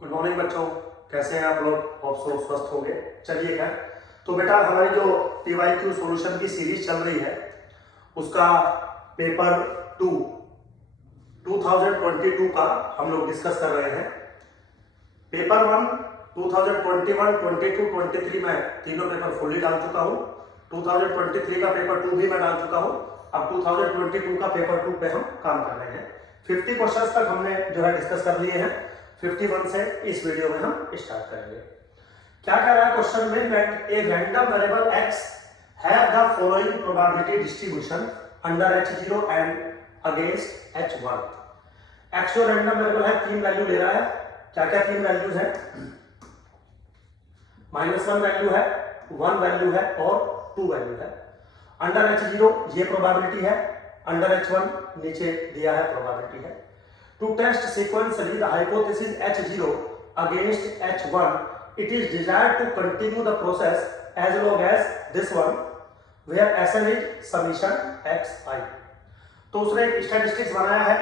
Good morning बच्चों, कैसे हैं आप लोग? होप सो स्वस्थ होंगे। चलिए खैर, तो बेटा हमारी जो PYQ सॉल्यूशन की सीरीज चल रही है उसका पेपर 2 2022 का हम लोग डिस्कस कर रहे हैं। पेपर 1 2021, 22, 23 में तीनों पेपर फुल्ली डाल चुका हूँ। 2023 का पेपर 2 भी मैं डाल चुका हूँ। अब 2022 का पेपर 2 पे हम काम कर रहे हैं। 50 क्वेश्चंस तक हमने जो है डिस्कस कर लिए हैं। 51 से इस वीडियो में हम स्टार्ट करेंगे। क्या कह रहा है क्वेश्चन में, that a random variable x have the following probability distribution under h0 and against h1। x जो रैंडम वेरिएबल है, तीन वैल्यू ले रहा है। क्या क्या तीन वैल्यूज है? -1 वैल्यू है, 1 वैल्यू है और 2 वैल्यू है। अंडर h0 ये प्रोबेबिलिटी है, अंडर h1 नीचे दिया है प्रोबेबिलिटी है। To test sequentially the hypothesis H0 against H1, it is desired to continue the process as long as this one, where Sn is summation xi. तो उसने एक statistics बनाया है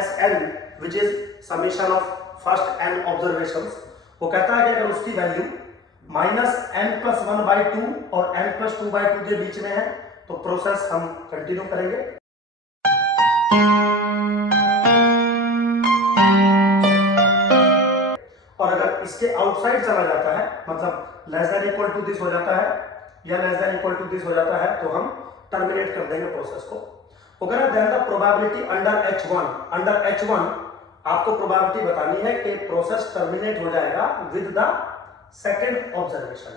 Sn, which is summation of first n observations। वो कहता है कि अगर उसकी वैल्यू -n+1/2 और n+2/2 के बीच में है तो प्रोसेस हम कंटिन्यू करेंगे। और अगर इसके आउटसाइड चला जाता है, मतलब less than equal to this हो जाता है या less than equal to this हो जाता है, तो हम टर्मिनेट कर देंगे प्रोसेस को। अगर then the probability under H1 आपको प्रोबेबिलिटी बतानी है कि प्रोसेस टर्मिनेट हो जाएगा विद द सेकंड ऑब्जर्वेशन।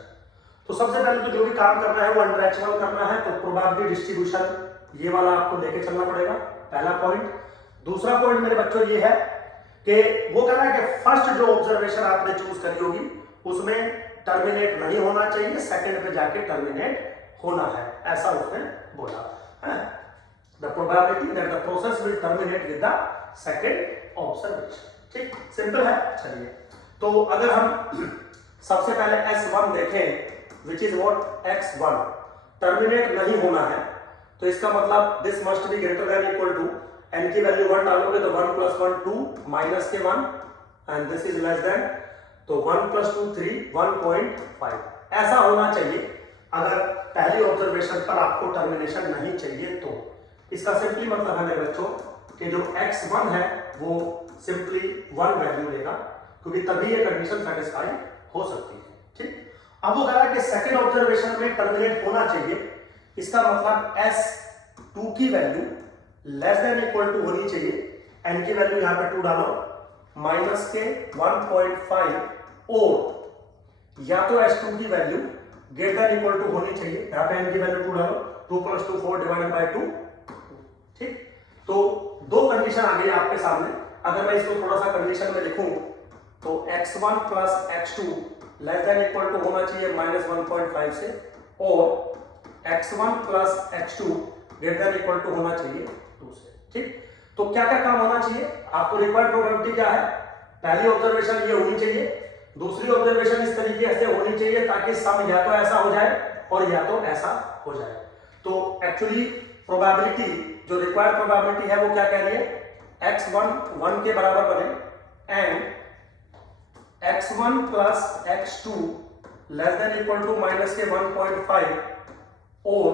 तो सबसे पहले तो जो भी काम करना है वो अंडर H1 करना है, तो प्रोबेबिलिटी डिस्ट्रीब्यूशन ये वाला आपको लेके चलना पड़ेगा, पहला पॉइंट। दूसरा पॉइंट मेरे बच्चों ये है कि वो कह रहा है कि फर्स्ट जो ऑब्जर्वेशन आपने चूज करी होगी उसमें टर्मिनेट नहीं होना चाहिए, सेकंड पे जाके टर्मिनेट होना है, ऐसा उसने बोला है। The probability that the process will terminate with the second observation. ठीक, सिंपल है। चलिए, तो अगर हम सबसे पहले S1 देखें, which is what x1 terminate नहीं होना है, तो इसका मतलब this must be greater than equal to n की वैल्यू 1 डालोगे तो 1 + 1 2 माइनस के 1 and this is less then, तो 1 + 2 3 1.5 ऐसा होना चाहिए। अगर पहली ऑब्जर्वेशन पर आपको टर्मिनेशन नहीं चाहिए तो इसका सिंपली मतलब है मेरे बच्चों कि जो x1 है वो सिंपली 1 वैल्यू लेगा, क्योंकि तभी ये कंडीशन सेटिस्फाई हो सकती है। ठीक, अब वो कह रहा है कि सेकंड ऑब्जर्वेशन में टर्मिनेट होना चाहिए। इसका मतलब S2 की value less than equal to होनी चाहिए, n की वैल्यू यहां पे 2 डालो, माइनस के 1.5 और या तो S2 की value greater than equal to होनी चाहिए, यहां पे n की वैल्यू 2 डालो, 2 + 2 4 डिवाइडेड बाय 2। ठीक, तो दो कंडीशन आ गई आपके सामने। अगर मैं इसको थोड़ा सा कंडीशन में लिखूं तो x1 + x2 less than equal to होना चाहिए -1.5 से, और x1 + x2 greater than equal to होना चाहिए 2 से। ठीक, तो क्या क्या काम होना चाहिए? आपको रिक्वायर्ड प्रोबेबिलिटी क्या है? पहली ऑब्जर्वेशन ये होनी चाहिए, दूसरी ऑब्जर्वेशन इस तरीके से होनी चाहिए ताकि सम या तो ऐसा हो जाए और या तो ऐसा हो जाए। तो एक्चुअली प्रोबेबिलिटी जो रिक्वायर्ड प्रोबेबिलिटी है वो क्या कह रही है? x1 1 के बराबर बने and x1 + x2 less than equal to minus के 1.5 और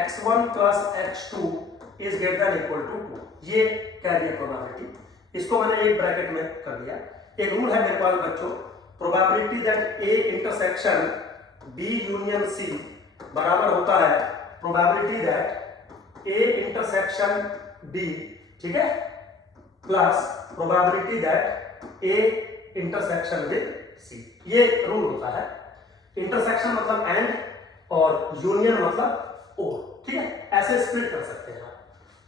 x1 + x2 is greater than equal to 2। ये कह रही है प्रोबेबिलिटी। इसको मैंने एक ब्रैकेट में कर दिया। एक रूल है मेरे पास बच्चों, probability that A intersection B union C बराबर होता है probability that A intersection B, ठीक है, plus probability that A intersection with C। ये रूल होता है। इंटरसेक्शन मतलब एंड और यूनियन मतलब और, ठीक है, ऐसे स्प्लिट कर सकते हैं आप।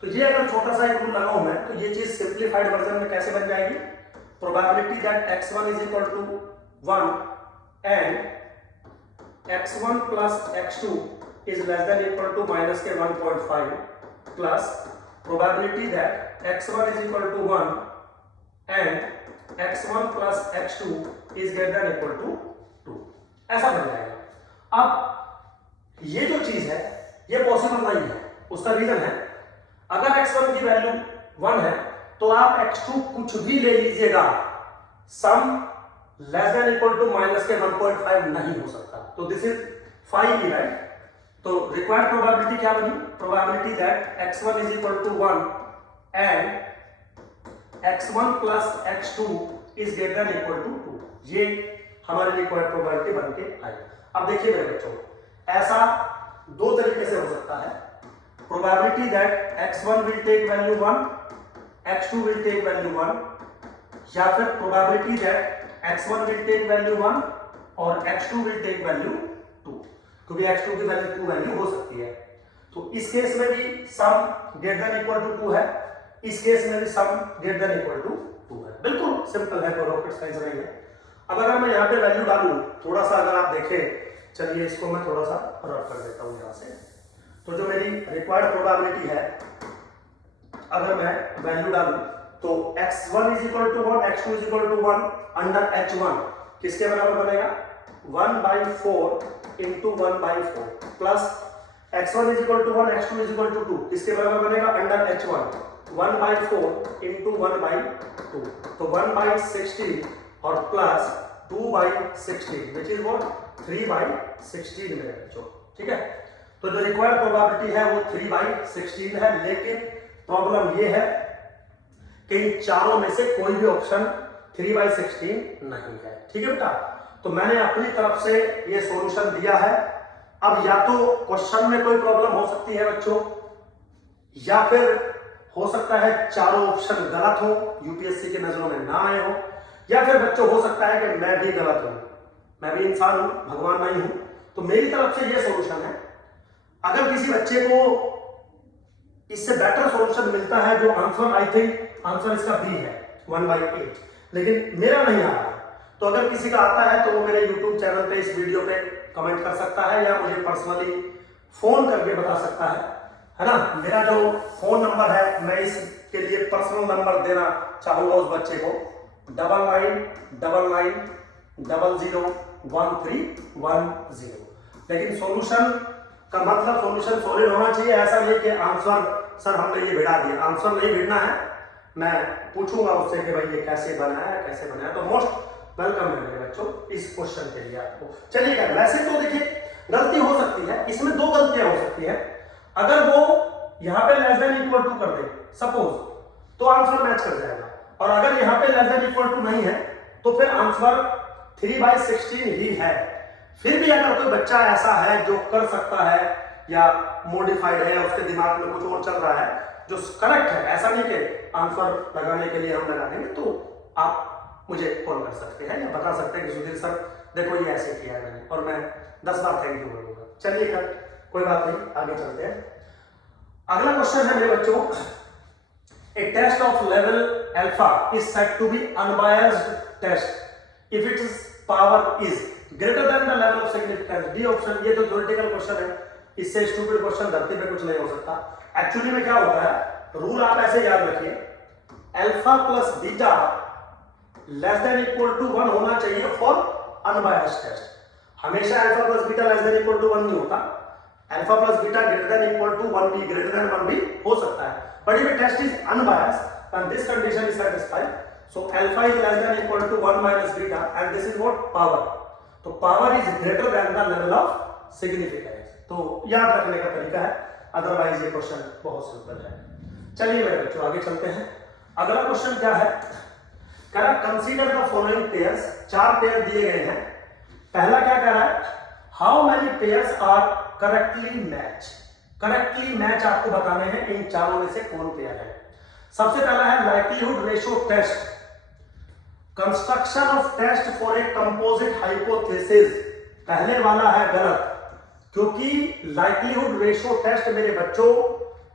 तो ये अगर छोटा सा एक रूल लगाऊं मैं, तो ये चीज सिंपलीफाइड वर्जन में कैसे बन जाएगी? Probability that x1 = 1 and x1 + x2 is less than equal to minus के 1.5 plus probability that x1 = 1 and x1 + x2 is greater than equal to 2, ऐसा बन जाएगा। अब ये जो चीज है ये पॉसिबल नहीं है। उसका रीजन है, अगर x1 की वैल्यू 1 है तो आप x2 कुछ भी ले लीजिएगा, sum less than equal to minus के 1.5 नहीं हो सकता, तो दिस इज 5 ही राइट। तो रिक्वायर्ड प्रोबेबिलिटी क्या बनी, probability that x1 is equal to 1 and x1 plus x2 is greater than equal to 2, ये हमारी रिक्वायर्ड प्रोबेबिलिटी बन के आई। अब देखिए मेरे बच्चों, ऐसा दो तरीके से हो सकता है, probability that x1 will take value 1, x2 will take value 1, या फिर probability that x1 will take value 1 और x2 विल टेक वैल्यू 2, क्योंकि x2 की वैल्यू 2 वैल्यू हो सकती है। तो इस केस में भी sum greater than equal to 2 है, इस केस में भी sum greater than equal to 2 है। बिल्कुल सिंपल है, कोई रॉकेट साइंस नहीं है। अब अगर मैं यहाँ पे वैल्यू डालूं, थोड़ा सा अगर आप देखें, चलिए इसको मैं थोड़ा सा रफ कर देता हूँ यहाँ से। तो जो मेरी रिक्वायर्ड प्रोबेबिलिटी है, अगर मैं वैल्यू डालूं तो x1 is equal to 1, x2 is equal to 1 under h1 किसके बराबर बनेगा, 1/4 into 1/4 plus x1 is equal to 1, x2 is equal to 2 किसके बराबर बनेगा, अंडर h1 1/4 इंटू 1/2, तो 1/16 और प्लस 2/16 विच इज व्हाट 3/16 मेरे बच्चों, ठीक है। तो जो रिक्वायर्ड प्रोबेबिलिटी है वो 3/16 है, लेकिन प्रॉब्लम ये है कि इन चारों में से कोई भी ऑप्शन 3/16 नहीं है, ठीक है बेटा। तो मैंने अपनी तरफ से ये सॉल्यूशन दिया है। अब या तो क्वेश्चन में कोई प्रॉब्लम हो सकती है बच्चों, या फिर हो सकता है चारों ऑप्शन गलत हो, यूपीएससी के नजरों में ना आए हो, या फिर बच्चों हो सकता है कि मैं भी गलत हूं, मैं भी इंसान हूं, भगवान नहीं हूं। तो मेरी तरफ से ये सॉल्यूशन है। अगर किसी बच्चे को इससे बेटर सॉल्यूशन मिलता है, जो आंसर आई थिंक आंसर इसका बी है 1/8, लेकिन मेरा नहीं आ रहा है, तो अगर किसी का आता है तो वो मेरे YouTube चैनल पे इस वीडियो पे कमेंट कर सकता है, या मुझे पर्सनली फोन करके बता सकता है ना। मेरा जो फोन नंबर है, मैं इसके लिए पर्सनल नंबर देना चाहूंगा उस बच्चे को, 9999001310। लेकिन सॉल्यूशन का मतलब सॉल्यूशन सॉलिड होना चाहिए, ऐसा नहीं कि आंसर सर हमने ये भिड़ा दिया, आंसर नहीं भिड़ना है। मैं पूछूंगा उससे कि भाई ये कैसे बनाया, कैसे बनाया। तो मोस्ट वेलकम है मेरे बच्चों इस क्वेश्चन के लिए आपको। चलिए कर, वैसे तो देखिए गलती हो सकती है, इसमें दो गलतियां हो सकती है। अगर वो यहाँ पे लेस देन इक्वल टू कर दे सपोज, तो आंसर मैच कर जाएगा, और अगर यहाँ पे लेस देन इक्वल टू नहीं है तो फिर आंसर 3/16 ही है। फिर भी अगर कोई बच्चा ऐसा है जो कर सकता है या मॉडिफाइड है, उसके दिमाग में कुछ और चल रहा है जो करेक्ट है, ऐसा नहीं कि आंसर लगाने के लिए हम लगा देंगे, तो आप मुझे कॉल कर सकते हैं या बता सकते हैं कि सुधीर सर देखो ये ऐसे किया है मैंने, और मैं 10 बार थैंक यू बोलूंगा। चलिए कर, कोई बात नहीं, आगे चलते हैं। अगला क्वेश्चन है मेरे बच्चों, a test of level alpha is said to be unbiased test if its power is greater than the level of significance. D option, ये तो थ्योरेटिकल क्वेश्चन है, इससे स्टूपिड क्वेश्चन धरती पे कुछ नहीं हो सकता। एक्चुअली में क्या होता है, रूल आप ऐसे याद रखिए, alpha plus beta less than equal to 1 होना चाहिए फॉर अनबायस्ड टेस्ट। हमेशा alpha plus beta less than equal to 1 नहीं होता, alpha plus beta greater than equal to 1 भी, ग्रेटर देन 1 भी हो सकता है, but if test is unbiased and this condition is satisfied, so alpha is less than equal to 1 minus beta and this is what power. तो power is greater than the level of significance. तो याद रखने का तरीका है, otherwise ये question बहुत simple है। चलिए मेरे बच्चों आगे चलते हैं। अगला क्वेश्चन क्या है, कह रहा consider the following pairs, 4 pair दिए गए हैं। पहला क्या कह रहा है, how many pairs are correctly match. Correctly match आपको बताने हैं इन चारों में से कौन पेयर है। सबसे पहला है likelihood ratio test, construction of test for a composite hypothesis. पहले वाला है गलत, क्योंकि लाइक्लीहुड रेशियो टेस्ट मेरे बच्चों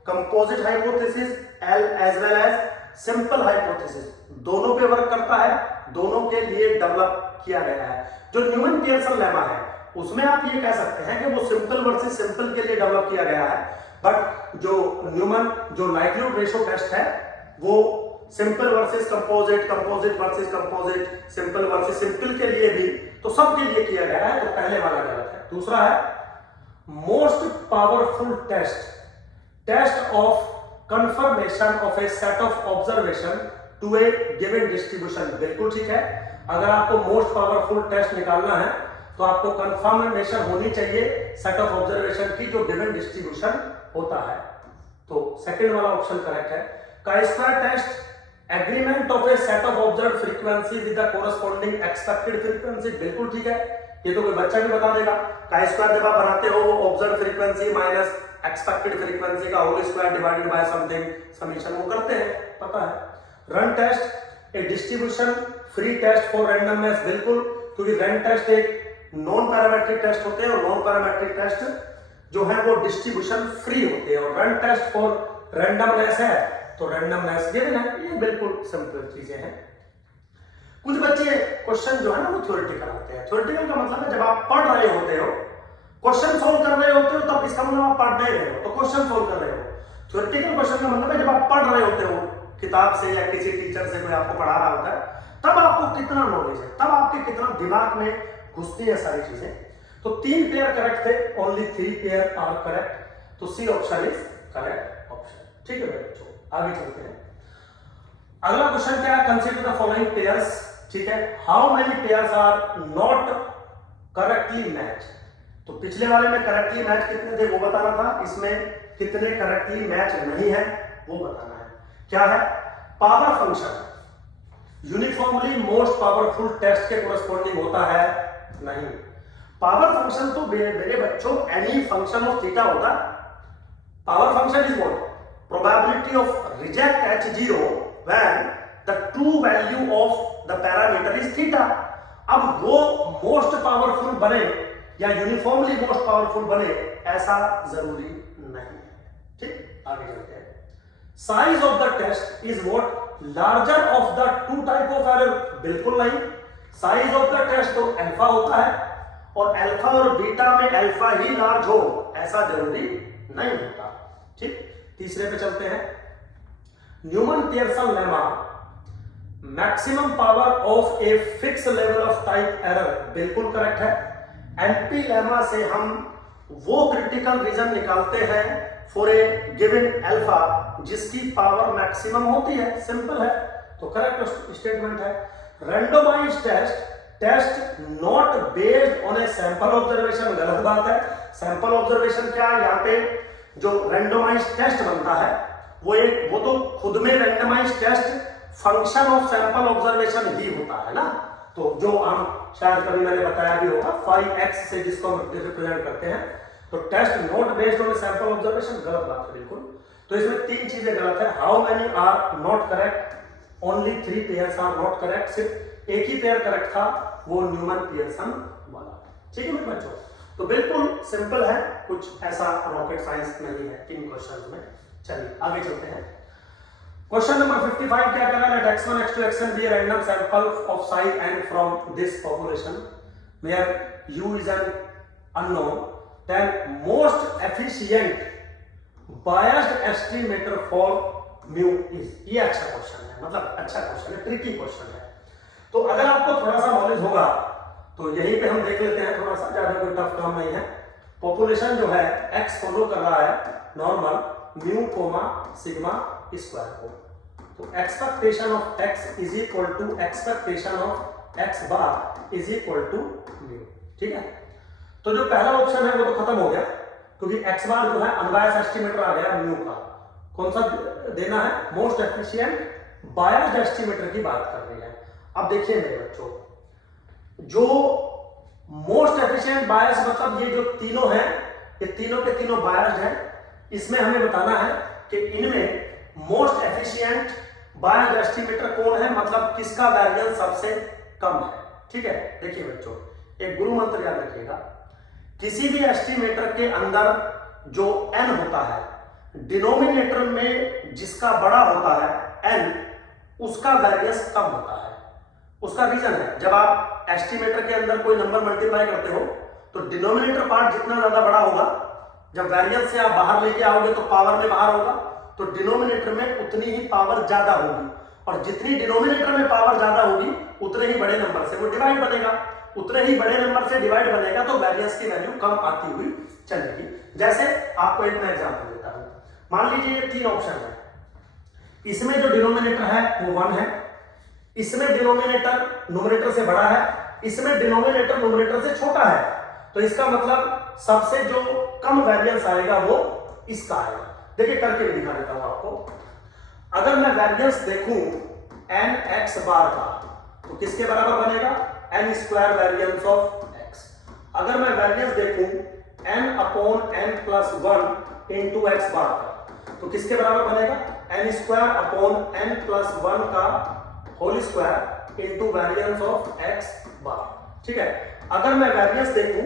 composite hypothesis as well as simple hypothesis दोनों पे वर्क करता है, दोनों के लिए डेवलप किया गया है। जो न्यूमैन पियर्सन लेमा है उसमें आप ये कह सकते हैं कि वो सिंपल वर्सेस सिंपल के लिए डेवलप किया गया है, बट जो लाइक्लीहुड रेशियो टेस्ट है वो simple versus composite, composite versus composite, simple versus simple के लिए भी, तो सबके लिए किया गया है, तो पहले वाला गलत है। दूसरा है most powerful test, test of confirmation of a set of observation to a given distribution, बिल्कुल ठीक है। अगर आपको मोस्ट पावरफुल टेस्ट निकालना है तो आपको कंफर्मेशन होनी चाहिए सेट ऑफ ऑब्जर्वेशन की जो गिवन डिस्ट्रीब्यूशन होता है। तो सेकंड वाला ऑप्शन करेक्ट है। chi-square test agreement of a set of observed frequency with the corresponding expected frequency, बिल्कुल ठीक है। ये तो कोई बच्चा भी बता देगा। chi-square जब आप बनाते हो observed frequency minus expected frequency का whole square divided by something summation वो करते हैं, पता है। Run test a distribution free test for randomness, बिल्कुल, क्योंकि रन टेस्ट एक नॉन पैरामेट्रिक टेस्ट होते हैं और नॉन पैरामेट्रिक टेस्ट जो है वो डिस्ट्रीब्यूशन फ्री होते हैं। और रन टेस्ट फॉर रैंडमनेस है तो रैंडमनेस गिवन है, ये बिल्कुल सिंपल चीजें हैं। कुछ बच्चे क्वेश्चन जो है ना वो थ्योरेटिकल होते हैं। थ्योरेटिकल का मतलब है जब आप पढ़ रहे होते हो, क्वेश्चन सोल्व कर रहे होते हो, तब इसका मतलब आप पढ़ नहीं रहे हो तो क्वेश्चन सोल्व कर रहे हो। थ्योरेटिकल क्वेश्चन का मतलब है जब आप पढ़ रहे होते हो किताब से या किसी टीचर से, कोई आपको पढ़ा रहा होता है, तब आपको कितना नॉलेज है, तब आपके कितना दिमाग में घुसती है सारी चीजें। तो 3 पेयर करेक्ट थे, ओनली 3 पेयर आर करेक्ट, तो C option is correct option. ठीक है बच्चों, आगे चलते हैं। अगला क्वेश्चन क्या है, कंसीडर द फॉलोइंग पेयर्स, ठीक है। How many pairs are not correctly match, तो पिछले वाले में करेक्टली मैच कितने थे वो बताना था, इसमें कितने करेक्टली मैच नहीं है वो बताना है। क्या है, power function uniformly most powerful test के कोरस्पॉन्डिंग होता है, नहीं। पावर फंक्शन तो मेरे बच्चों एनी फंक्शन ऑफ थीटा होता है। Power function is what, probability of reject H0 when the true value of the parameter is theta। अब वो मोस्ट पावरफुल बने या यूनिफॉर्मली मोस्ट पावरफुल बने ऐसा जरूरी नहीं है, ठीक। आगे चलते हैं। Size of the test is what, larger of the 2 type of error, बिल्कुल नहीं। साइज ऑफ द टेस्ट तो अल्फा होता है और अल्फा और बीटा में अल्फा ही लार्ज हो ऐसा जरूरी नहीं होता, ठीक। तीसरे पे चलते हैं। Neyman Pearson lemma maximum power of a fix level of type error, बिल्कुल करेक्ट है। एनपी लेमा से हम वो क्रिटिकल रीजन निकालते हैं फॉर ए गिवन अल्फा जिसकी पावर मैक्सिमम होती है, सिंपल है, तो करेक्ट स्टेटमेंट है। Randomized test not based on a sample observation, गलत बात है। सैंपल ऑब्जर्वेशन क्या है, यहाँ पे जो रैंडमाइज्ड टेस्ट बनता है वो तो खुद में randomized test function of sample observation ही होता है ना। तो जो हम शायद कभी मैंने बताया भी होगा 5x से जिसको हम रिप्रेजेंट करते हैं, तो test not based on sample observation, गलत बात है बिल्कुल। तो इसमें 3 चीजें गलत है। How many are not correct, only 3 pairs are not correct, सिर्फ एक ही पेयर करेक्ट था, वो न्यूमन पियर्सन वाला, ठीक है मेरे बच्चों। तो बिल्कुल सिंपल है, कुछ ऐसा रॉकेट साइंस नहीं है इन क्वेश्चंस में। चलिए आगे चलते हैं। क्वेश्चन नंबर 55 क्या कह रहा है, x1 x2 xn be a random sample of size n from this population where u is an unknown, then most efficient biased estimator for mu is। ये अच्छा क्वेश्चन है, मतलब अच्छा क्वेश्चन है, ट्रिकी क्वेश्चन है। तो अगर आपको थोड़ा सा नॉलेज होगा तो यहीं पे हम देख लेते हैं, थोड़ा सा ज्यादा कोई टफ काम नहीं है। पॉपुलेशन जो है x फॉलो कर रहा है normal mu comma sigma square को, तो expectation of x is equal to expectation of x bar is equal to mu, ठीक है। तो जो पहला ऑप्शन है वो तो खत्म हो गया क्योंकि x बार जो है अनबायस्ड एस्टिमेटर आ गया म्यू का। कौन सा देना है, मोस्ट एफिशिएंट बायस्ड एस्टिमेटर की बात कर रही है। अब देखिए मेरे बच्चों, जो मोस्ट एफिशिएंट बायस मतलब ये जो तीनों हैं, ये तीनों के तीनों बायस्ड हैं। इसमें हमें बताना है कि इनमें मोस्ट एफिशिएंट बायस्ड एस्टिमेटर कौन है, मतलब किसका वेरिएंस सबसे कम है, ठीक है। देखिए बच्चों, एक गुरु मंत्र याद रखिएगा, किसी भी एस्टिमेटर के अंदर जो n होता है, डिनोमिनेटर में जिसका बड़ा होता है n, उसका वेरिएंस कम होता है। उसका रीजन है, जब आप एस्टिमेटर के अंदर कोई नंबर मल्टीप्लाई करते हो तो डिनोमिनेटर पार्ट जितना ज्यादा बड़ा होगा, जब वेरिएंस से आप बाहर लेके आओगे तो पावर में बाहर होगा, तो डिनोमिनेटर में उतनी ही पावर ज्यादा होगी, और जितनी डिनोमिनेटर में पावर ज्यादा होगी उतने ही बड़े नंबर से वो डिवाइड बनेगा, उतने ही बड़े नंबर से डिवाइड बनेगा, तो वेरिएंस की वैल्यू कम आती हुई चलेगी। जैसे आपको एक मैं एग्जांपल देता हूं, मान लीजिए ये 3 ऑप्शन है, इसमें जो डिनोमिनेटर है वो 1 है, इसमें डिनोमिनेटर न्यूमरेटर से बड़ा है, इसमें डिनोमिनेटर न्यूमरेटर से छोटा है, तो इसका मतलब सबसे जो कम वेरिएंस आएगा वो इसका आएगा। देखिए करके भी दिखा देता हूं आपको। अगर मैं वेरिएंस देखूं एन एक्स बार का तो किसके बराबर बनेगा, N square variance of X. अगर मैं वेरिएंस देखूं N upon N plus one into X bar का तो किसके बराबर बनेगा, N square upon N plus one का whole square into variance of X bar. ठीक है, अगर मैं वेरिएंस देखूं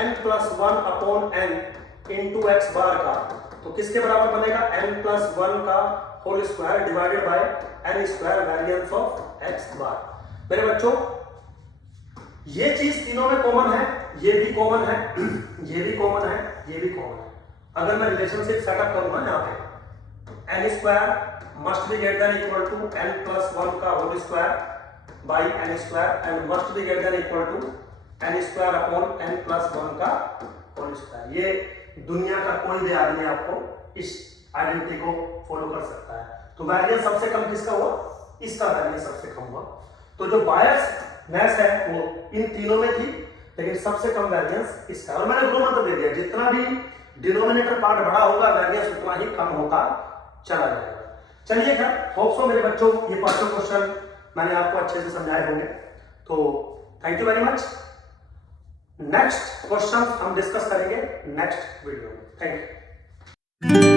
N plus one upon N into X bar का तो किसके बराबर बनेगा, एन प्लस वन का whole square divided by N square variance of X बार। मेरे बच्चों ये चीज तीनों में कॉमन है, ये भी कॉमन है, ये भी कॉमन है, ये भी कॉमन है। अगर मैं रिलेशनशिप सेटअप करूंगा यहाँ पे N square must be greater than equal to N plus one का whole square by N square and must be greater than equal to N square upon N plus one का whole square. ये दुनिया का कोई भी आदमी आपको इस आइडेंटिटी को फॉलो कर सकता है। तो वेरिएंस सबसे कम किसका हुआ, इसका वेरिएंस सबसे कम हुआ। तो जो बायसनेस है वो इन तीनों में थी, लेकिन सबसे कम वेरिएंस इसका। और मैंने गुरु मंत्र दे दिया, जितना भी डिनोमिनेटर पार्ट बड़ा होगा वेरिएंस उतना ही कम होता चला जाएगा। चलिए खैर, होप सो मेरे बच्चों ये पांचों क्वेश्चन मैंने आपको अच्छे से समझाए होंगे। तो thank you very much. Next question हम डिस्कस करेंगे नेक्स्ट वीडियो में। Thank you.